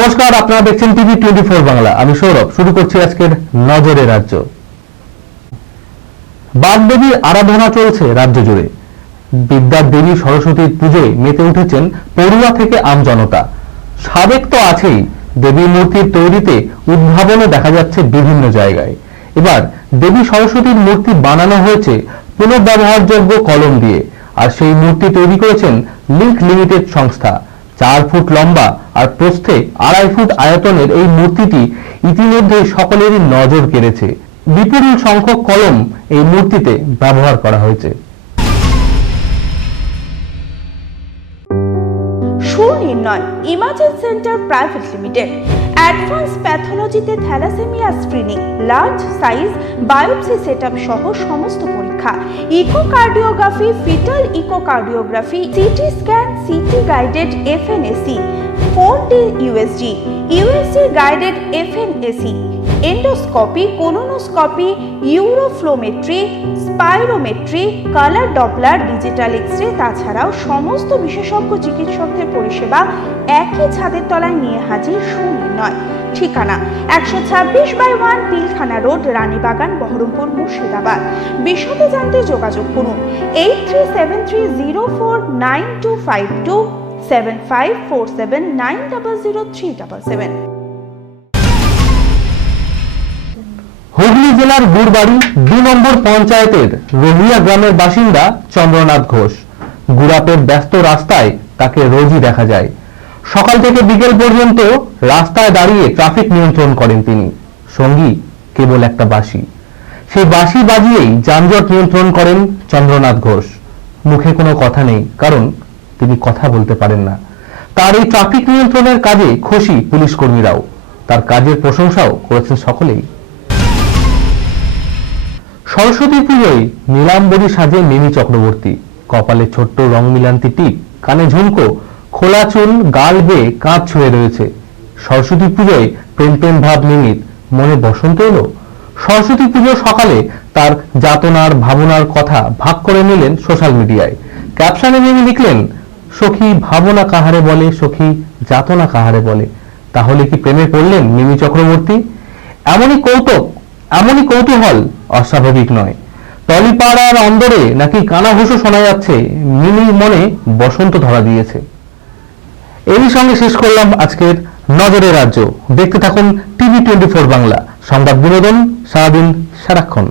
নমস্কার, আপনারা দেখছেন টিভি 24 বাংলা। আমি সৌরভ। শুরু করছি আজকের নজরে রাজ্য। বাগদেবীর আরাধনা চলছে রাজ্য জুড়ে। বিদ্যার দেবী সরস্বতীর পুজোয় মেতে উঠেছেন পড়ুয়া থেকে আমজনতা। সাবেক তো আছেই, দেবী মূর্তির তৈরিতে উদ্ভাবনও দেখা যাচ্ছে বিভিন্ন জায়গায়। এবার দেবী সরস্বতীর মূর্তি বানানো হয়েছে পুনর্ব্যবহারযোগ্য কলম দিয়ে, আর সেই মূর্তি তৈরি করেছেন লিংক লিমিটেড সংস্থা। 4 ফুট লম্বা আর প্রস্থে 2.5 ফুট আয়তনের এই মূর্তিটি ইতিমধ্যে সকলেরই নজর কেড়েছে। বিপুল সংখ্যক কলম এই মূর্তিতে ব্যবহার করা হয়েছে। Sunirnoy imaging centre private limited advance প্যাথোলজিতে thalassemia screening, large size biopsy setup সহ সমস্ত পরীক্ষা, echocardiography, fetal echocardiography, CT scan, CT guided FNAC, 4D USG, USG guided FNAC, endoscopy, colonoscopy, uroflowmetry, spirometry, colour doppler, digital X-ray, তাছাড়াও সমস্ত বিশেষজ্ঞ চিকিৎসকদের পরিষেবা একই ছাদের তলায় নিয়ে হাজির সুনির্ণয়। ঠিকানা 126/1 পিলখানা রোড, রানীবাগান, বহরমপুর, মুর্শিদাবাদ। বিশদে জানতে যোগাযোগ করুন 8373049252 7547900377। হুগলি জেলার গুড়বাড়ি 2 নম্বর পঞ্চায়েতের রহিয়া গ্রামের বাসিন্দা চন্দ্রনাথ ঘোষ। গুড়াপের ব্যস্ত রাস্তায় তাকে রোজই দেখা যায়। সকাল থেকে বিকেল পর্যন্ত রাস্তায় দাঁড়িয়ে ট্রাফিক নিয়ন্ত্রণ করেন তিনি। সঙ্গী কেবল একটা বাঁশি। সেই বাঁশি বাজিয়েই যানজট নিয়ন্ত্রণ করেন চন্দ্রনাথ ঘোষ। মুখে কোনো কথা নেই, কারণ তিনি কথা বলতে পারেন না। তার এই ট্রাফিক নিয়ন্ত্রণের কাজে খুশি পুলিশ কর্মীরাও। তার কাজের প্রশংসাও করেছেন সকলেই। সরস্বতী পুজোয় নীলাম্বরী সাজে মিমি চক্রবর্তী। কপালে ছোট্ট রং মিলান্তি টিপ, কানে ঝুমকো, খোলা চুল, গাল বেয়ে কাঁধ ছুঁয়ে রয়েছে। সরস্বতী পুজোয় প্রেম প্রেম ভাব মিমির মনে বসন্ত এলো। সরস্বতী পুজোর সকালে তার যাতনার ভাবনার কথা ভাগ করে নিলেন সোশ্যাল মিডিয়ায়। ক্যাপশনে মিমি লিখলেন, সখী ভাবনা কাহারে বলে, সখী যাতনা কাহারে বলে। তাহলে কি প্রেমে পড়লেন মিমি চক্রবর্তী? এমনই কৌতূহল অস্বাভাবিক নয়। টলিপাড়ার অন্দরে নাকি কানাঘুষো শোনা যাচ্ছে, মিমির মনে বসন্ত ধরা দিয়েছে। এরই সঙ্গে শেষ করলাম আজকের নজরের রাজ্য। দেখতে থাকুন টিভি 24 বাংলা। সংবাদ বিনোদন সারাদিন সারাক্ষণ।